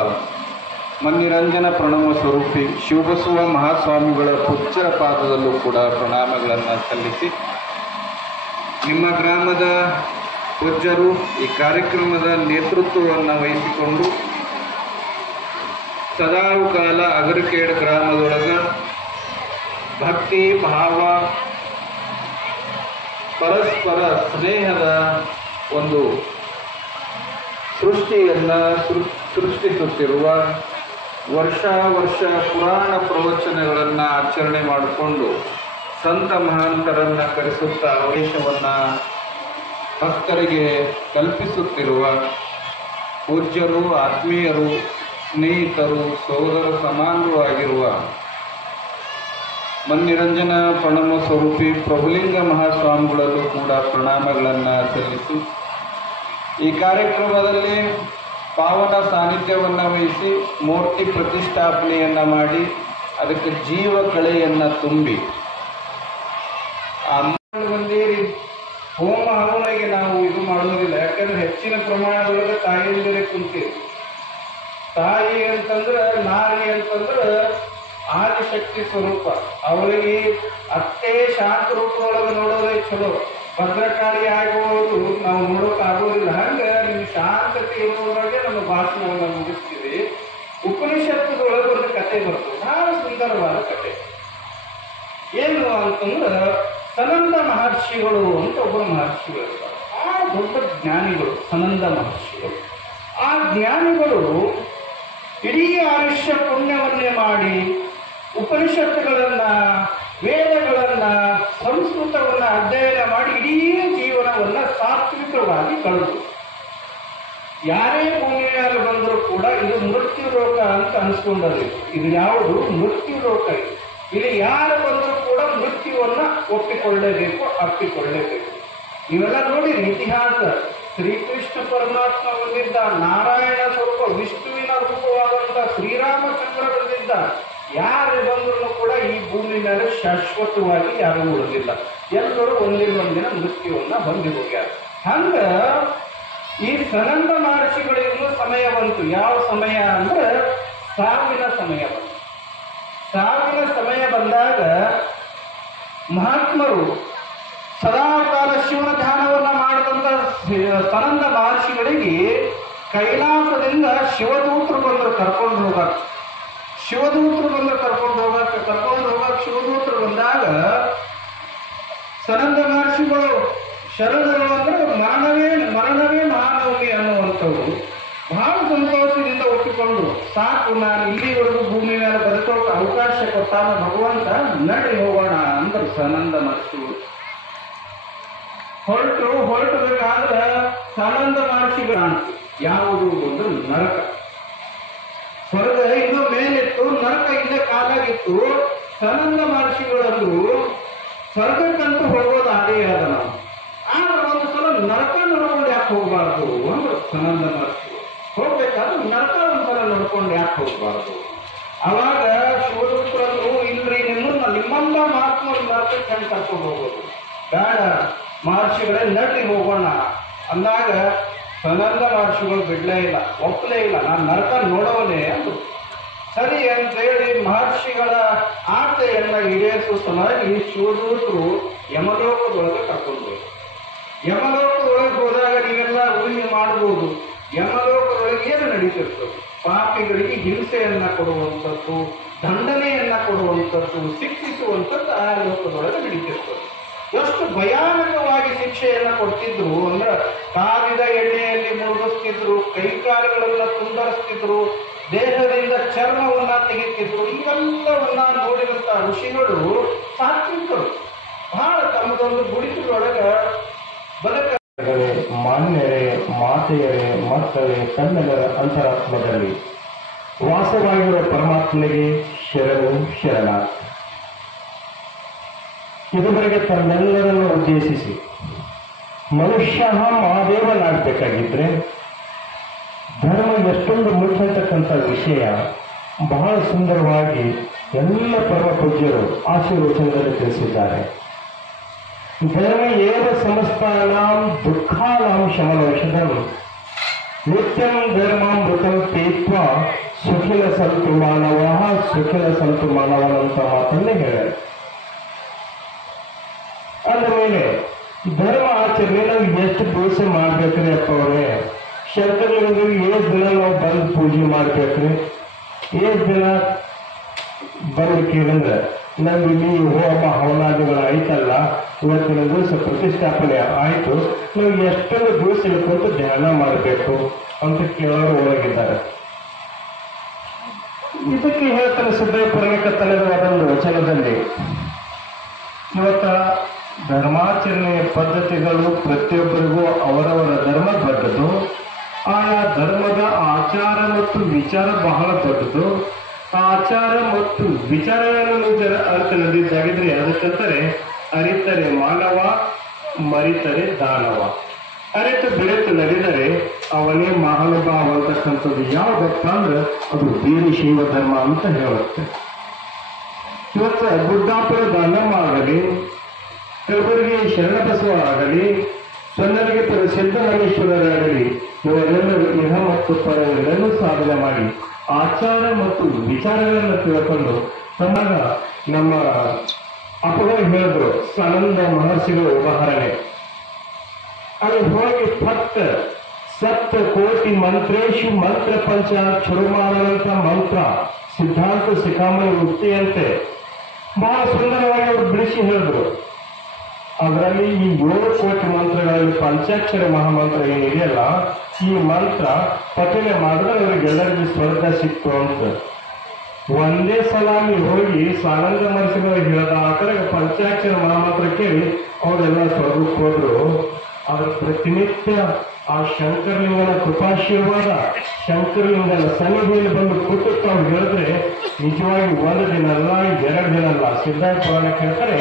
ಮನ್ನಿರಂಜನ ಪ್ರಣವ ಸ್ವರೂಪಿ ಶಿವಬಸವ ಮಹಾಸ್ವಾಮಿಗಳ ಪೂಜ್ಯರ ಪಾದದಲ್ಲೂ ಕೂಡ ಪ್ರಣಾಮಗಳನ್ನು ಸಲ್ಲಿಸಿ, ನಿಮ್ಮ ಗ್ರಾಮದ ಪೂಜ್ಯರು ಈ ಕಾರ್ಯಕ್ರಮದ ನೇತೃತ್ವವನ್ನು ವಹಿಸಿಕೊಂಡು ಸದಾಕಾಲ ಅಗರಕೇಡ್ ಗ್ರಾಮದೊಳಗೆ ಭಕ್ತಿ ಭಾವ ಪರಸ್ಪರ ಸ್ನೇಹದ ಒಂದು ಸೃಷ್ಟಿಯನ್ನು ಸೃಷ್ಟಿಸುತ್ತಿರುವ, ವರ್ಷ ಪುರಾಣ ಪ್ರವಚನಗಳನ್ನು ಆಚರಣೆ ಮಾಡಿಕೊಂಡು ಸಂತ ಮಹಾಂತರನ್ನು ಕರೆಸುತ್ತಾ ಅವಕಾಶವನ್ನು ಭಕ್ತರಿಗೆ ಕಲ್ಪಿಸುತ್ತಿರುವ ಪೂಜ್ಯರು, ಆತ್ಮೀಯರು, ಸ್ನೇಹಿತರು, ಸೋದರ ಸಮಾನರು ಆಗಿರುವ ಮನ್ನಿರಂಜನ ಪ್ರಣವ ಸ್ವರೂಪಿ ಪ್ರಭುಲಿಂಗ ಮಹಾಸ್ವಾಮಿಗಳಲ್ಲೂ ಕೂಡ ಪ್ರಣಾಮಗಳನ್ನು ಸಲ್ಲಿಸಿ, ಈ ಕಾರ್ಯಕ್ರಮದಲ್ಲಿ ಪಾವನ ಸಾನ್ನಿಧ್ಯವನ್ನು ವಹಿಸಿ ಮೂರ್ತಿ ಪ್ರತಿಷ್ಠಾಪನೆಯನ್ನು ಮಾಡಿ ಅದಕ್ಕೆ ಜೀವ ಕಳೆಯನ್ನು ತುಂಬಿ ಬಂದೇರಿ ಹೋಮ ಹವನಿಗೆ ನಾವು ಇದು ಮಾಡೋದಿಲ್ಲ. ಯಾಕಂದ್ರೆ ಹೆಚ್ಚಿನ ಪ್ರಮಾಣದೊಳಗೆ ತಾಯಿಯಿಂದಲೇ ಕುಂತೀವಿ. ತಾಯಿ ಅಂತಂದ್ರೆ ನಾರಿ ಅಂತಂದ್ರೆ ಆದಿಶಕ್ತಿ ಸ್ವರೂಪ. ಅವರಿಗೆ ಅಷ್ಟೇ ಶಾಂತ ರೂಪದೊಳಗೆ ನೋಡೋದೇ ಚಲೋ. ಭದ್ರಕಾಳಿ ಆಗುವುದು ನಾವು ನೋಡೋಕ್ಕಾಗೋದಿಲ್ಲ. ಹಂಗೆ ನಿಮ್ಗೆ ಶಾಂತತೆ ಇರೋದ್ರಾಗೆ ನಮ್ಮ ಭಾಷಣವನ್ನು ಮುಗಿಸ್ತೀವಿ. ಉಪನಿಷತ್ತದೊಳಗೆ ಒಂದು ಕತೆ ಬರ್ತದೆ, ಬಹಳ ಸುಂದರವಾದ ಕತೆ. ಏನು ಅಂತಂದ್ರೆ ಸನಂದ ಮಹರ್ಷಿಗಳು ಅಂತ ಒಬ್ಬರು ಮಹರ್ಷಿಗಳು ಇರ್ತಾರೆ. ಆ ದೊಡ್ಡ ಜ್ಞಾನಿಗಳು ಸನಂದ ಮಹರ್ಷಿಗಳು. ಆ ಜ್ಞಾನಿಗಳು ಇಡೀ ಆಯುಷ್ಯ ಪುಣ್ಯವನ್ನೇ ಮಾಡಿ ಉಪನಿಷತ್ತುಗಳನ್ನ, ವೇದಗಳನ್ನ, ಸಂಸ್ಕೃತವನ್ನ ಅಧ್ಯಯನ ಮಾಡಿ ಇಡೀ ಜೀವನವನ್ನ ಸಾತ್ವಿಕವಾಗಿ ಕಳೆದು ಯಾರೇ ಭೂಮಿ ಮೇಲೆ ಬಂದರೂ ಕೂಡ ಇದು ಮೃತ್ಯು ಲೋಕ ಅಂತ ಅನಿಸ್ಕೊಂಡದ್ದು. ಇದು ಯಾವುದು ಮೃತ್ಯು ಲೋಕ. ಇಲ್ಲಿ ಯಾರು ಬಂದರೂ ಕೂಡ ಮೃತ್ಯುವನ್ನ ಒಪ್ಪಿಕೊಳ್ಳಲೇಬೇಕು, ಅಪ್ಪಿಕೊಳ್ಳಲೇಬೇಕು. ಇವೆಲ್ಲ ನೋಡಿರಿ ಇತಿಹಾಸ. ಶ್ರೀಕೃಷ್ಣ ಪರಮಾತ್ಮ ಬಂದಿದ್ದ, ನಾರಾಯಣ ಸ್ವರೂಪ ವಿಷ್ಣುವಿನ ರೂಪವಾದಂತಹ ಶ್ರೀರಾಮಚಂದ್ರ ಬಂದಿದ್ದ. ಯಾರು ಬಂದರೂ ಕೂಡ ಈ ಭೂಮಿ ಮೇಲೆ ಶಾಶ್ವತವಾಗಿ ಯಾರೂ ಉಳಿದಿಲ್ಲ. ಎಲ್ಲರೂ ಒಂದಿನ ಒಂದಿನ ಮೃತ್ಯುವನ್ನ ಹೊಂದಿ ಹೋಗ್ಯಾರ. ಹಂಗ ಈ ಸನಂದ ಮಹರ್ಷಿಗಳಿಗೂ ಸಮಯ ಬಂತು. ಯಾವ ಸಮಯ ಅಂದ್ರೆ ಸಾವಿನ ಸಮಯ ಬಂತು. ಸಾವಿನ ಸಮಯ ಬಂದಾಗ ಮಹಾತ್ಮರು ಸದಾಕಾಲ ಶಿವನ ಧ್ಯಾನವನ್ನ ಮಾಡಿದಂತ ಸನಂದ ಮಹರ್ಷಿಗಳಿಗೆ ಕೈಲಾಸದಿಂದ ಶಿವದೂತರು ಬಂದರು ಕರ್ಕೊಂಡು ಹೋಗಕ್ಕೆ. ಶಿವದೂತರು ಕರ್ಕೊಂಡು ಹೋಗಕ್ಕೆ ಶಿವದೂತರು ಬಂದಾಗ ಸನಂದ ಮಹರ್ಷಿಗಳು ಶರಣರು ಅಂದ್ರೆ ಮರಣವೇ ಮಹಾನವಮಿ ಅನ್ನುವಂಥವ್ರು ಬಹಳ ಸಂತೋಷದಿಂದ ಒಪ್ಪಿಕೊಂಡು, ಸಾಕು ನಾನು ಇಲ್ಲಿವರೆಗೂ ಭೂಮಿ ಮೇಲೆ ಬದುಕೋಕೆ ಅವಕಾಶ ಕೊಟ್ಟಾನ ಭಗವಂತ, ನಡಿ ಹೋಗೋಣ ಅಂದರು ಸನಂದ ಮಹರ್ಷಿಗಳು. ಹೊರಟಬೇಕಾದ್ರೆ ಸನಂದ ಮಹರ್ಷಿಗಳು ಯಾವುದು ಒಂದು ನರಕ. ಸ್ವರ್ಗ ಇನ್ನೂ ಮೇಲಿತ್ತು, ನರಕ ಇಲ್ಲೇ ಕಾಲಾಗಿತ್ತು. ಸನಂದ ಮಹರ್ಷಿಗಳಂದ್ರು ಸ್ವರ್ಗಕ್ಕಂತೂ ಹೋಗೋದು ಅದೇ ಆದ ನಾವು, ಆದ್ರೆ ಒಂದು ಸಲ ನರಕ ನೋಡ್ಕೊಂಡು ಯಾಕೆ ಹೋಗ್ಬಾರ್ದು ಅಂದ್ರೆ ಸನಂದ ಮಹರ್ಷಿಗಳು. ಹೋಗ್ಬೇಕಾದ್ರೆ ನರಕ ಒಂದ್ಸಲ ನೋಡ್ಕೊಂಡು ಯಾಕೆ ಹೋಗ್ಬಾರ್ದು. ಅವಾಗ ಶಿವದೂತರಂದ್ರು, ಇಲ್ರಿ ನಿಮ್ಮಂತ ಮಹಾತ್ಮರು ನರಕಕ್ಕೆ ಹೆಂಗೆ ಕರ್ಕೊಂಡು ಹೋಗೋದು, ಬೇಡ ಮಹರ್ಷಿಗಳೇ ನಡ್ರಿ ಹೋಗೋಣ ಅಂದಾಗ ಸನಂದ ಮಹರ್ಷಿಗಳು ಬಿಡ್ಲೇ ಇಲ್ಲ, ಒಪ್ಪಲೇ ಇಲ್ಲ. ನಾನು ನರಕ ನೋಡೋನೇ ಅಂದ್ರು. ಸರಿ ಅಂತ ಹೇಳಿ ಮಹರ್ಷಿಗಳ ಆಸೆಯನ್ನ ಈಡೇರಿಸುವ ಸಲುವಾಗಿ ಶಿವದೂತರು ಯಮಲೋಕದೊಳಗೆ ಕರ್ಕೊಂಡು ಹೋದ್ರು. ಯಮಲೋಕದೊಳಗೆ ಹೋದಾಗ ನೀವೆಲ್ಲ ಊಹೆ ಮಾಡಬಹುದು, ಯಮಲೋಕದೊಳಗೆ ಏನು ನಡೀತಿರ್ತದೆ. ಪಾಪಿಗಳಿಗೆ ಹಿಂಸೆಯನ್ನ ಕೊಡುವಂಥದ್ದು, ದಂಡನೆಯನ್ನ ಕೊಡುವಂಥದ್ದು, ಶಿಕ್ಷಿಸುವಂಥದ್ದು ಆ ಲೋಕದೊಳಗೆ ನಡೀತಿರ್ತದೆ. ಎಷ್ಟು ಭಯಾನಕವಾಗಿ ಶಿಕ್ಷೆಯನ್ನ ಕೊಡ್ತಿದ್ರು ಅಂದ್ರೆ ಕಾವಿದ ಎಣ್ಣೆಯಲ್ಲಿ ಮುಳುಗಿಸ್ತಿದ್ರು, ಕೈಕಾಲುಗಳನ್ನ ತುಂಡರಿಸ್ತಿದ್ರು, ದೇಹದಿಂದ ಚರ್ಮವನ್ನ ತೆಗೆತಿದ್ರು. ಇವೆಲ್ಲವನ್ನ ನೋಡಿದಂತ ಋಷಿಗಳು ಸಾತ್ವಿಕರು, ಬಹಳ ತಮ್ಮದೊಂದು ಗುಡಿಸಲೊಳಗ ಬದುಕ. ಮಾನ್ಯರೇ, ಮಾತೆಯರೇ, ಮಕ್ಕಳೇ, ಕನ್ನಡರ ಅಂತರಾತ್ಮದಲ್ಲಿ ವಾಸವಾಗಿರುವ ಪರಮಾತ್ಮನಿಗೆ ಶರಣ. ಇದುವರೆಗೆ ತನ್ನೆಲ್ಲರನ್ನು ಉದ್ದೇಶಿಸಿ ಮನುಷ್ಯ ಮಹಾದೇವನಾಗಬೇಕಾಗಿದ್ರೆ ಧರ್ಮ ಎಷ್ಟೊಂದು ಮುಖ್ಯ ಅಂತಕ್ಕಂಥ ವಿಷಯ ಬಹಳ ಸುಂದರವಾಗಿ ಎಲ್ಲ ಪರಮ ಪೂಜ್ಯರು ಆಶೀರ್ವಚನದಲ್ಲಿ ತಿಳಿಸಿದ್ದಾರೆ. ಧರ್ಮ ಏವ ಸಮಸ್ತಾನಾಂ ದುಃಖಾನಾಂ ಶಮನೌಷಧಂ ನಿತ್ಯಂ ಧರ್ಮಾಮೃತಂ ಪೀತ್ವ ಸುಖಿನ ಸಂತು ಮಾನವನಂತ ಮಾತನ್ನೇ ಹೇಳ್ಯಾರ. ಅಂದಮೇಲೆ ಧರ್ಮ ಆಚರಣೆ ನಾವು ಎಷ್ಟು ದಿವಸ ಮಾಡ್ಬೇಕ್ರಿ ಅಪ್ಪ ಅವರೇ? ಶಂಕರಲಿಂಗ ಎಷ್ಟು ದಿನ ನಾವು ಬಂದು ಪೂಜೆ ಮಾಡ್ಬೇಕ್ರಿ? ಎಷ್ಟು ದಿನ ಬಂದು ಕೇಳಿದ್ರೆ ನಾವು ಇಲ್ಲಿ ಹೋಮ ಹವನಾದಿಗಳು ಆಯ್ತಲ್ಲ, ಇವತ್ತಿನ ದಿವಸ ಪ್ರತಿಷ್ಠಾಪನೆ ಆಯಿತು, ನಾವು ಎಷ್ಟೊಂದು ದಿವಸ ಇಟ್ಕೊಂಡು ಧ್ಯಾನ ಮಾಡಬೇಕು ಅಂತ ಕೇಳೋರು ಒಳಗಿದ್ದಾರೆ. ಇದಕ್ಕೆ ಹೇಳ್ತಾನೆ ಸಿದ್ದೇಶ್ವರನಿಕತ್ತನದ ಅದೊಂದು ವಚನದಲ್ಲಿ, ಇವತ್ತ ಧರ್ಮಾಚರಣೆಯ ಪದ್ಧತಿಗಳು ಪ್ರತಿಯೊಬ್ಬರಿಗೂ ಅವರವರ ಧರ್ಮ ದೊಡ್ಡದು, ಆಯಾ ಧರ್ಮದ ಆಚಾರ ಮತ್ತು ವಿಚಾರ ಬಹಳ ದೊಡ್ಡದು. ಆಚಾರ ಮತ್ತು ವಿಚಾರಗಳನ್ನು ಅರ್ಥ ನಡೆದಿದ್ದಾಗಿದ್ರೆ ಅದಕ್ಕಂತಾರೆ ಅರಿತರೆ ಮಾನವ, ಮರಿತರೆ ದಾನವ. ಅರಿತು ಬೆಳೆತು ನಡೆದರೆ ಅವನೇ ಮಹಾನುಭಾವ ಅಂತಕ್ಕಂಥದ್ದು ಯಾವುದಪ್ಪ ಅಂದ್ರೆ ಅದು ವೀರಶೈವ ಧರ್ಮ ಅಂತ ಹೇಳುತ್ತೆ. ಇವತ್ತು ಗುಡ್ಡಾಪುರ ದಾನಮ್ಮ ಆಗಲಿ, ಕಲಬುರಗಿ ಶರಣಬಸವ ಆಗಲಿ, ಸೊನ್ನಲಗೆಪುರ ಸಿದ್ದರಾಮೇಶ್ವರರಾಗಲಿ, ಇವರೆಲ್ಲರೂ ಇಹ ಮತ್ತು ಪರಗಳನ್ನು ಸಾಧನೆ ಮಾಡಿ ಆಚಾರ ಮತ್ತು ವಿಚಾರಗಳನ್ನು ತಿಳ್ಕೊಂಡು ತಮ್ಮಾಗ ನಮ್ಮ ಅಪಗಳ ಹೇಳಿದ್ರು ಸಾನಂದ ಮಹರ್ಷಿಗಳ ಉದಾಹರಣೆ. ಅಲ್ಲಿ ಹೋಗಿ ಫಕ್ತ ಸಪ್ತ ಕೋಟಿ ಮಂತ್ರೇಶು ಮಂತ್ರ ಪಂಚಾಕ್ಷರ ಮಾಡುವಂತ ಮಂತ್ರ ಸಿದ್ಧಾಂತ ಶಿಖಾಮಣಿ ಮುಕ್ತಿಯಂತೆ ಬಹಳ ಸುಂದರವಾಗಿ ಅವರು ಬಿಡಿಸಿ ಹೇಳಿದ್ರು. ಅದರಲ್ಲಿ ಈ 7 ಕೋಟಿ ಮಂತ್ರಗಳಲ್ಲಿ ಪಂಚಾಕ್ಷರ ಮಹಾಮಂತ್ರ ಏನಿದೆಯಲ್ಲ, ಈ ಮಂತ್ರ ಪಠನೆ ಮಾಡಿದ್ರೆ ಅವರಿಗೆಲ್ಲರಿಗೂ ಸ್ವರ್ಗ ಸಿಕ್ತು ಅಂತ. ಒಂದೇ ಸಲ ನೀವು ಹೋಗಿ ಸಾನಂದ ಮಹರ್ಷಿಗಳು ಹೇಳಿದ ಆ ಕಡೆ ಪಂಚಾಕ್ಷರ ಮಹಾಮಂತ್ರ ಕೇಳಿ ಅವರೆಲ್ಲ ಸ್ವರ್ಗಕ್ಕೆ ಹೋದ್ರು. ಆದ್ರೆ ಪ್ರತಿನಿತ್ಯ ಆ ಶಂಕರಲಿಂಗನ ಕೃಪಾಶೀರ್ವಾದ, ಶಂಕರಲಿಂಗನ ಸನ್ನಿಧಿಯಲ್ಲಿ ಬಂದು ಕೂತು ತಾವು ಹೇಳಿದ್ರೆ ನಿಜವಾಗಿ 1 ದಿನ ಅಲ್ಲ, 2 ದಿನ ಅಲ್ಲ. ಸಿದ್ಧಾಂತ ಪುರಾಣ ಕೇಳ್ತಾರೆ,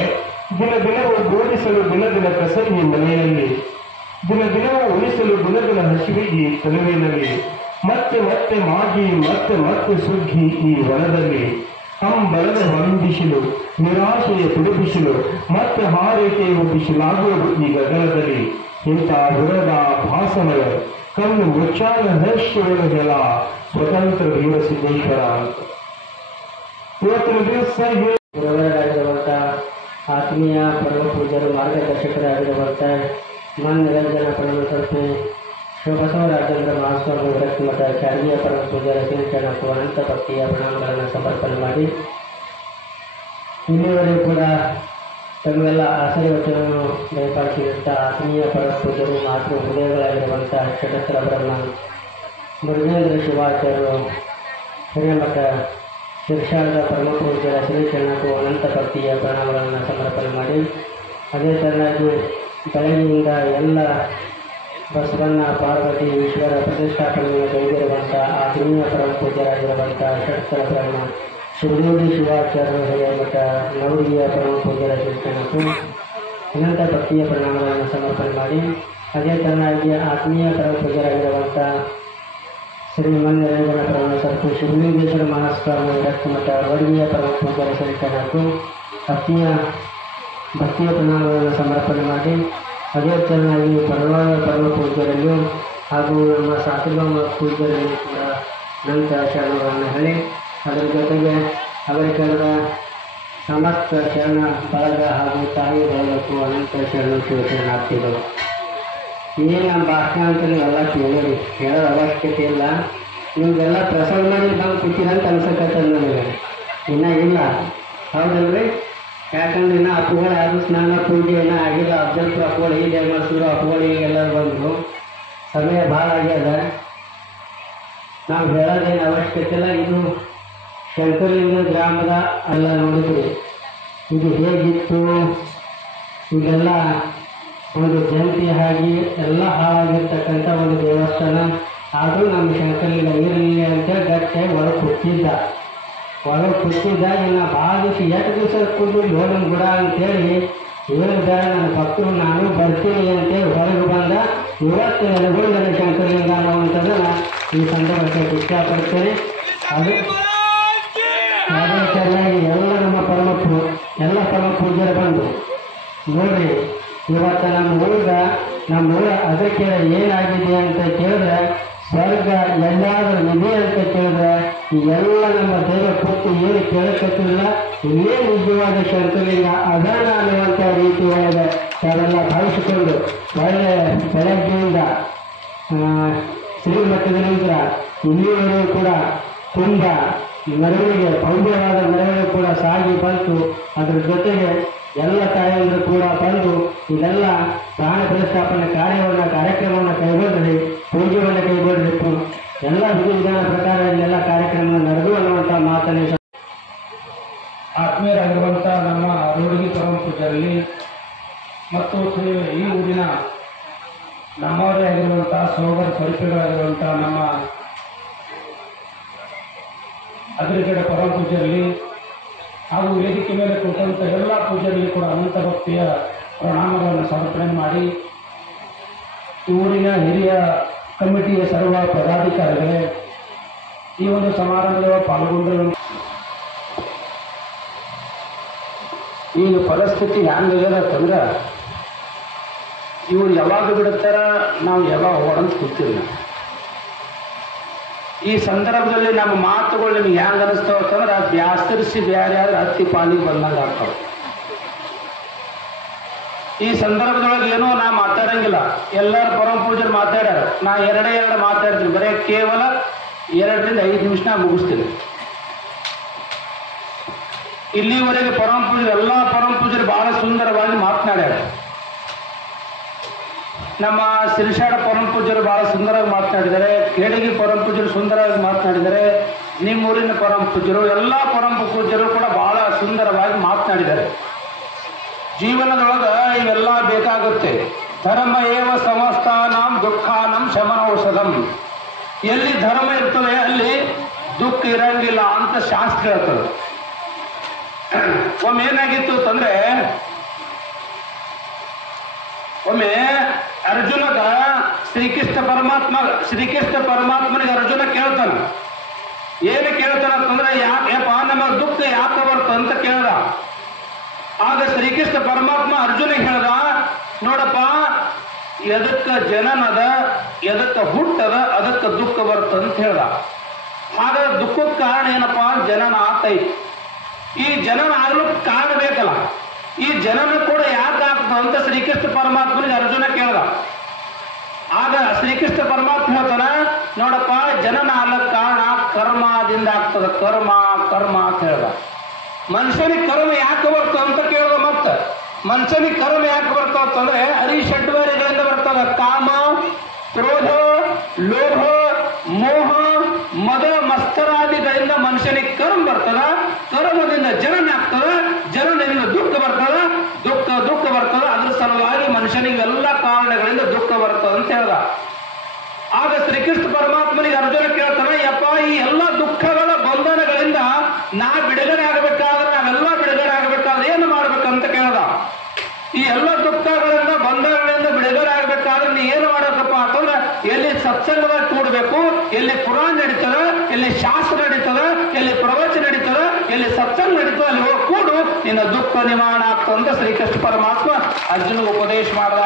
ದಿನ ದಿನವೂ ಬೋಧಿಸಲು ದಿನ ದಿನ ಕಸರಿ ಮನೆಯಲ್ಲಿ, ದಿನ ದಿನವೂ ಉಳಿಸಲು ದಿನ ದಿನ ಹಸಿವಿಗೆ ತನುವಿನಲ್ಲಿ, ಮತ್ತೆ ಮತ್ತೆ ಮಾಗಿ ಮತ್ತೆ ಮತ್ತೆ ಸುಗ್ಗಿ ಈ ವನದಲ್ಲಿ, ಹಂಬಲದ ಹೊಂದಿಸಲು ನಿರಾಶೆಯ ತುಡುಬಿಸಲು ಮತ್ತೆ ಹಾರೈಕೆಯ ಬಿಸಿಲಾಗುವುದು ಈ ಗಗನದಲ್ಲಿ. ಇಂಥ ವಿರೋಧ ಭಾಸಮಯ ಕಣ್ಣು ಮುಚ್ಚಾದ ಹರ್ಷಗಳ ಸ್ವತಂತ್ರ ವೀರಸಿದ್ದೇಶ್ವರ ಅಂತ ಇವತ್ತಿನ ದಿವಸ ಗುರುಗಳಾಗಿರುವಂಥ ಆತ್ಮೀಯ ಪರಮ ಪೂಜ್ಯರು, ಮಾರ್ಗದರ್ಶಕರಾಗಿರುವಂಥ ಮನ್ ನಿರಂಜನ ಪರಮ ಸಂಸ್ಥೆ ಶಿವಬಸವ ರಾಜೇಂದ್ರ ಮಹಾಸ್ವಾಮಿ ವಿರಕ್ತಿ ಮಠ ಶಾರದೀಯ ಪರಮ ಪೂಜ್ಯರ ಶ್ರೀಚರಣಕ್ಕೂ ಅನಂತ ಭಕ್ತಿಯ ಪ್ರಣಾಮಗಳನ್ನು ಸಮರ್ಪಣೆ ಮಾಡಿ, ಇಲ್ಲಿವರೆಗೂ ಕೂಡ ತಮಗೆಲ್ಲ ಆಶೀರ್ವಚನವನ್ನು ದಯಪಾಲಿಸಿದಂಥ ಆತ್ಮೀಯ ಪರಮ ಪೂಜ್ಯರು, ಮಾತೃ ಹೃದಯಗಳಾಗಿರುವಂಥ ಷಟಸ್ಥರ ಬ್ರಹ್ಮ ಮುರುಘೇಂದ್ರ ಶಿವಾಚಾರ್ಯರು, ಹಿರೇಮಠ ಶಿರ್ಷಾರದ ಪರಮ ಪೂಜ್ಯರ ಶ್ರೀಚರಣಕ್ಕೂ ಅನಂತ ಭಕ್ತಿಯ ಪ್ರಣಾಮಗಳನ್ನು ಸಮರ್ಪಣೆ ಮಾಡಿ, ಅದೇ ತರನಾಗಿ ಬೆಳಗ್ಗೆಯಿಂದ ಎಲ್ಲ ಬಸವಣ್ಣ ಪಾರ್ವತಿ ಈಶ್ವರ ಪ್ರತಿಷ್ಠಾಪನೆಯನ್ನು ಕೈಗೊಂಡಿರುವಂಥ ಆತ್ಮೀಯ ಪರಮ ಪೂಜ್ಯರಾಗಿರುವಂಥ ಷಟ್ಸ್ಥಳ ಬ್ರಹ್ಮ ಶಿವಯೋಗಿ ಶಿವಾಚಾರ್ಯ ಹಿರೇಮಠ ನವರಿಯ ಪರಮ ಪೂಜ್ಯರ ಶ್ರೀಚರಣಕ್ಕೂ ಅನಂತ ಭಕ್ತಿಯ ಪ್ರಣಾಮಗಳನ್ನು ಸಮರ್ಪಣೆ ಮಾಡಿ, ಅದೇ ತರನಾಗಿ ಆತ್ಮೀಯ ಪರಮ ಪೂಜ್ಯರಾಗಿರುವಂಥ ಶ್ರೀಮನ್ ನಿರಂಜನ ಪರಮ ಸಂಸ್ಥೆ ಶಿವಲಿಂಗೇಶ್ವರ ಮಹಾಸ್ವಾಮಿ ವಿರಕ್ತಿ ಮಠ ವರ್ಗೀಯ ಪರಮ ಪೂಜ್ಯರ ಶ್ರೀಚರಣಕ್ಕೂ ಭಕ್ತಿಯ ಪ್ರಣಾಮಗಳನ್ನು ಸಮರ್ಪಣೆ ಮಾಡಿ, ಅದೇ ಚೆನ್ನಾಗಿ ಪರಮ ಪೂಜ್ಯರಲ್ಲೂ ಹಾಗೂ ನಮ್ಮ ಸಾತಿಗಾಮ ಪೂಜ್ಯರಲ್ಲಿ ಕೂಡ ಅನಂತ ಶರಣಗಳನ್ನು ಹೇಳಿ, ಅದರ ಜೊತೆಗೆ ಅವರಿಕರದ ಸಮಸ್ತ ಶರಣ ಬಳಗ ಹಾಗೂ ತಾಯಿ ಬಳಗಕ್ಕೂ ಅನಂತ ಶರಣಾರ್ಥಿಗಳು. ಏನು ನಮ್ಮ ಭಾಷಣ ಅಂತ ನೀವೆಲ್ಲ ಕೇಳಿರಿ, ಹೇಳೋದು ಅವಶ್ಯಕತೆ ಇಲ್ಲ. ನಿಮಗೆಲ್ಲ ಪ್ರಸನ್ನ ಮಾಡಿ ನಾವು ಕೂತಿರಂತ ಅನ್ಸಕತ್ತದ ನನಗೆ ಇನ್ನೂ ಇಲ್ಲ, ಹೌದಲ್ರಿ? ಯಾಕಂದ್ರೆ ಇನ್ನು ಅಪ್ಪುಗಳು ಯಾರು ಸ್ನಾನ ಪೂಜೆ ಏನೋ ಆಗಿಲ್ಲ. ಅಫ್ಜಲ್ಪುರ ಅಪ್ಪುಗಳು ಹೀಗೆ ಮಸೂರು ಅಪ್ಪುಗಳು ಹೀಗೆಲ್ಲ ಬಂದರು. ಸಮಯ ಭಾಳ ಆಗ್ಯದ, ನಾವು ಹೇಳೋದೇನು ಅವಶ್ಯಕತೆ ಇಲ್ಲ. ಇದು ಶಂಕರಲಿಂಗ ಗ್ರಾಮದ ಎಲ್ಲ ನೋಡಿದ್ರಿ, ಇದು ಹೇಗಿತ್ತು, ಇದೆಲ್ಲ ಒಂದು ಜಂಟಿ ಆಗಿ ಎಲ್ಲ ಹಾಳಾಗಿರ್ತಕ್ಕಂಥ ಒಂದು ದೇವಸ್ಥಾನ. ಆದರೂ ನಮ್ಮ ಶಂಕರಲಿಂಗ ಇರಲಿ ಅಂತೇಳಿ ಗಟ್ಟಿಯಾಗಿ ಒಳಗೆ ಕೂತಿದ್ದ. ಇನ್ನು ಭಾಳ ದಿವಸ ಎಷ್ಟು ದಿವಸ ಕೂದಲು ನಮ್ಮ ಗುಡ ಅಂತೇಳಿ ಏನು ಬೇಡ ನನ್ನ ಭಕ್ತರು ನಾನು ಬರ್ತೀನಿ ಅಂತೇಳಿ ಹೊರಗೆ ಬಂದ. ಇವತ್ತು ನೆಲೆಗಳು ನನ್ನ ಶಂಕರಲಿಂಗ ಅನ್ನುವಂಥದ್ದನ್ನು ಈ ಸಂದರ್ಭಕ್ಕೆ ಇಷ್ಟಪಡ್ತೇನೆ. ಅದೇ ಚೆನ್ನಾಗಿ ಎಲ್ಲ ನಮ್ಮ ಪರಮ ಪೂಜ್ಯರು ಬಂದು ನೋಡ್ರಿ, ಇವತ್ತು ನಮ್ಮ ಊರ ಅದಕ್ಕೆ ಏನಾಗಿದೆ ಅಂತ ಕೇಳಿದ್ರೆ, ಸ್ವರ್ಗ ಎಲ್ಲಾದರೂ ಇದೆ ಅಂತ ಕೇಳಿದ್ರೆ ಈ ಎಲ್ಲ ನಮ್ಮ ದೈವ ಕೂತು ಏನು ಕೇಳಕತ್ತಿಲ್ಲ. ಇಲ್ಲೇ ನಿಜವಾದ ಶಂಕರಲಿಂಗ ಅದಾನ ಅನ್ನುವಂಥ ರೀತಿ ಒಳಗೆ ತಾವೆಲ್ಲ ಭಾವಿಸಿಕೊಂಡು ಒಳ್ಳೆ ಬೆಳಗ್ಗೆಯಿಂದ ಶ್ರೀಮಠಗಳಿಂದ ಇಲ್ಲಿವರೆಗೂ ಕೂಡ ತುಂಬ ಮೆರವಣಿಗೆ, ಭವ್ಯವಾದ ಮೆರವಣಿಗೆ ಕೂಡ ಸಾಗಿ ಬಂತು. ಅದರ ಜೊತೆಗೆ ಎಲ್ಲ ತಾಯಂದರು ಕೂಡ ಬಂದು ಇದೆಲ್ಲ ಪ್ರಾಣ ಪ್ರತಿಷ್ಠಾಪನೆ ಕಾರ್ಯಕ್ರಮವನ್ನು ಕೈಗೊಂಡ್ರಿ, ಪೂಜೆಯನ್ನು ಕೈಗೊಂಡಿತ್ತು. ಎಲ್ಲ ವಿಧಿವಿಧಾನ ಪ್ರಕಾರ ಇಲ್ಲೆಲ್ಲ ಕಾರ್ಯಕ್ರಮ ನಡೆದು ಅನ್ನುವಂಥ ಮಾತನ್ನು ಆತ್ಮೀಯರಾಗಿರುವಂಥ ನಮ್ಮ ರೋಡಿಗೆ ಪರಮ ಪೂಜಾರಲ್ಲಿ ಮತ್ತು ಈ ಊರಿನ ನಮ್ಮವರೇ ಆಗಿರುವಂಥ ಸೋದರ ಸ್ವರೂಪಿಗಳಾಗಿರುವಂಥ ನಮ್ಮ ಅಗ್ರಿಗಡ ಪರಮ ಪೂಜಾರಲ್ಲಿ ಹಾಗೂ ವೇದಿಕೆ ಮೇಲೆ ಕೂತಂಥ ಎಲ್ಲ ಪೂಜಾರಿಗೆ ಕೂಡ ಅನಂತ ಭಕ್ತಿಯ ಪ್ರಣಾಮಗಳನ್ನು ಸಮರ್ಪಣೆ ಮಾಡಿ, ಊರಿನ ಹಿರಿಯ ಕಮಿಟಿಯ ಸರ್ವ ಪದಾಧಿಕಾರಿಗಳೇ, ಈ ಒಂದು ಸಮಾರಂಭದ ಪಾಲ್ಗೊಂಡು ಈಗ ಪರಿಸ್ಥಿತಿ ಹೆಂಗಾಗ್ಯದಂದ್ರೆ ಇವ್ರು ಯಾವಾಗ ಬಿಡುತ್ತಾರ, ನಾವು ಯಾವಾಗ ಹೋಗೋಣ ಕೂತಿಲ್ಲ. ಈ ಸಂದರ್ಭದಲ್ಲಿ ನಮ್ಮ ಮಾತುಗಳು ನಿಮ್ಗೆ ಹೆಂಗೆ ಅನಿಸ್ತಾವ ಅಂತಂದ್ರೆ ಬ್ಯಾಸರಿಸಿ ಬೇರೆ ಯಾರು ಹತ್ತಿ ಪಾಲಿಗೆ ಬಂದಂಗೆ ಆಗ್ತಾವ. ಈ ಸಂದರ್ಭದೊಳಗೆ ಏನೋ ನಾ ಮಾತಾಡಂಗಿಲ್ಲ, ಎಲ್ಲರೂ ಪರಮ ಪೂಜರು ಮಾತಾಡ್ಯಾರ. ನಾ ಎರಡೇ ಮಾತಾಡ್ತೀನಿ, ಬರೀ ಕೇವಲ 2 ರಿಂದ 5 ನಿಮಿಷ ನಾ ಮುಗಿಸ್ತೀನಿ. ಇಲ್ಲಿವರೆಗೆ ಪರಮ ಪೂಜರು ಎಲ್ಲ ಪರಮ ಪೂಜರು ಬಹಳ ಸುಂದರವಾಗಿ ಮಾತನಾಡ್ಯಾರ. ನಮ್ಮ ಸಿರಿಶಾಡ ಪರಮ ಪೂಜರು ಬಹಳ ಸುಂದರವಾಗಿ ಮಾತನಾಡಿದ್ದಾರೆ, ಕೇಡಗಿ ಪರಮ ಪೂಜರು ಸುಂದರವಾಗಿ ಮಾತನಾಡಿದ್ದಾರೆ, ನಿಮ್ಮೂರಿನ ಪರಮ ಪೂಜರು ಎಲ್ಲ ಪರಮ ಪೂಜರು ಕೂಡ ಬಹಳ ಸುಂದರವಾಗಿ ಮಾತನಾಡಿದ್ದಾರೆ. ಜೀವನದೊಳಗ ಇವೆಲ್ಲ ಬೇಕಾಗುತ್ತೆ. ಧರ್ಮ ಏವ ಸಮಸ್ತಾನಾಂ ದುಃಖಾನಂ ಶಮನೌಷಧಂ. ಎಲ್ಲಿ ಧರ್ಮ ಇರ್ತದೆ ಅಲ್ಲಿ ದುಃಖ ಇರಂಗಿಲ್ಲ ಅಂತ ಶಾಸ್ತ್ರ ಹೇಳ್ತದೆ. ಒಮ್ಮೆ ಏನಾಗಿತ್ತು ಅಂತಂದ್ರೆ, ಒಮ್ಮೆ ಅರ್ಜುನಗ ಶ್ರೀಕೃಷ್ಣ ಪರಮಾತ್ಮನಿಗೆ ಅರ್ಜುನ ಕೇಳ್ತಾನ. ಏನು ಕೇಳ್ತಾನ ಅಂತಂದ್ರೆ, ಯಾಕಪ್ಪ ನಮ್ಮ ದುಃಖ ಯಾಕೆ ಬರ್ತ ಅಂತ ಕೇಳ್ದ. ಆಗ ಶ್ರೀಕೃಷ್ಣ ಪರಮಾತ್ಮ ಅರ್ಜುನಿಗೆ ಹೇಳ್ದ, ನೋಡಪ್ಪ, ಎದಕ್ಕ ಜನನದ, ಎದಕ್ಕ ಹುಟ್ಟದ, ಅದಕ್ಕೆ ದುಃಖ ಬರ್ತಂತ ಹೇಳ್ದ. ಹಾಗಾದ್ರೆ ದುಃಖದ ಕಾರಣ ಏನಪ್ಪಾ? ಜನನ ಆತೈತಿ. ಈ ಜನನ ಆಗ್ಲಿಕ್ಕೆ ಕಾರಣ ಬೇಕಲ್ಲ, ಈ ಜನನ ಕೂಡ ಯಾಕೆ ಆಗ್ತದ ಅಂತ ಶ್ರೀಕೃಷ್ಣ ಪರಮಾತ್ಮನಿಗೆ ಅರ್ಜುನ ಕೇಳ್ದ. ಆಗ ಶ್ರೀಕೃಷ್ಣ ಪರಮಾತ್ಮ ಹೇಳ್ತಾನ, ನೋಡಪ್ಪ, ಜನನ ಆಗ್ಲಕ್ಕೆ ಕಾರಣ ಕರ್ಮದಿಂದ ಆಗ್ತದ. ಕರ್ಮ ಅಂತ ಹೇಳ್ದ. ಮನುಷ್ಯನಿಗೆ ಕರ್ಮ ಯಾಕೆ ಬರ್ತದ ಅಂತ ಕೇಳ್ದ. ಮತ್ತೆ ಮನುಷ್ಯನಿಗೆ ಕರ್ಮ ಯಾಕೆ ಬರ್ತಾವ ಅಂತಂದ್ರೆ ಅರಿಷಡ್ವರ್ಗಗಳಿಂದ ಬರ್ತದ. ಕಾಮ, ಕ್ರೋಧ, ಲೋಭ, ಮೋಹ, ಮದ, ಮಸ್ತರಾದಿಗಳಿಂದ ಮನುಷ್ಯನಿಗೆ ಕರ್ಮ ಬರ್ತದ. ಕರ್ಮದಿಂದ ಜನನ ಆಗ್ತದ, ಜನನದಿಂದ ದುಃಖ ಬರ್ತದ, ದುಃಖ ಬರ್ತದ. ಅದ್ರ ಸಲುವಾಗಿ ಮನುಷ್ಯನಿಗೆ ಎಲ್ಲ ಕಾರಣಗಳಿಂದ ದುಃಖ ಬರ್ತದ ಅಂತ ಹೇಳ್ದ. ಆಗ ಶ್ರೀಕೃಷ್ಣ ಪರಮಾತ್ಮನಿಗೆ ಅರ್ಜುನ ಕೇಳ್ತಾನೆ, ಯಪ್ಪ, ಈ ಎಲ್ಲ ದುಃಖಗಳ ಬಂಧನಗಳಿಂದ ನಾ ಬಿಡುಗಡೆ ಆಗಬೇಕಾದ್ರೆ, ನಾವೆಲ್ಲ ಬಿಡುಗಡೆ ಆಗಬೇಕಾದ್ರೆ ಏನು ಮಾಡ್ಬೇಕಂತ ಕೇಳ್ದ. ಈ ಎಲ್ಲ ದುಃಖಗಳಿಂದ ಬಂಧನಗಳಿಂದ ಬಿಡುಗಡೆ ಆಗಬೇಕಾದ್ರೆ ನೀ ಏನು ಮಾಡಬೇಕಪ್ಪ ಅಂತಂದ್ರೆ, ಎಲ್ಲಿ ಸತ್ಸಂಗವಾಗಿ ಕೂಡಬೇಕು, ಎಲ್ಲಿ ಪುರಾಣ ನಡೀತದ, ಎಲ್ಲಿ ಶಾಸ್ತ್ರ ನಡೀತದ, ಎಲ್ಲಿ ಪ್ರವಚನ ನಡೀತದ, ಎಲ್ಲಿ ಸತ್ಸಂಗ ನಡೀತದ, ಅಲ್ಲಿ ಹೋಗಿ ಕೂಡು, ನಿನ್ನ ದುಃಖ ನಿವಾರಣೆ ಆಗ್ತಂತ ಶ್ರೀಕೃಷ್ಣ ಪರಮಾತ್ಮ ಅರ್ಜುನಿಗೆ ಉಪದೇಶ ಮಾಡ್ದ.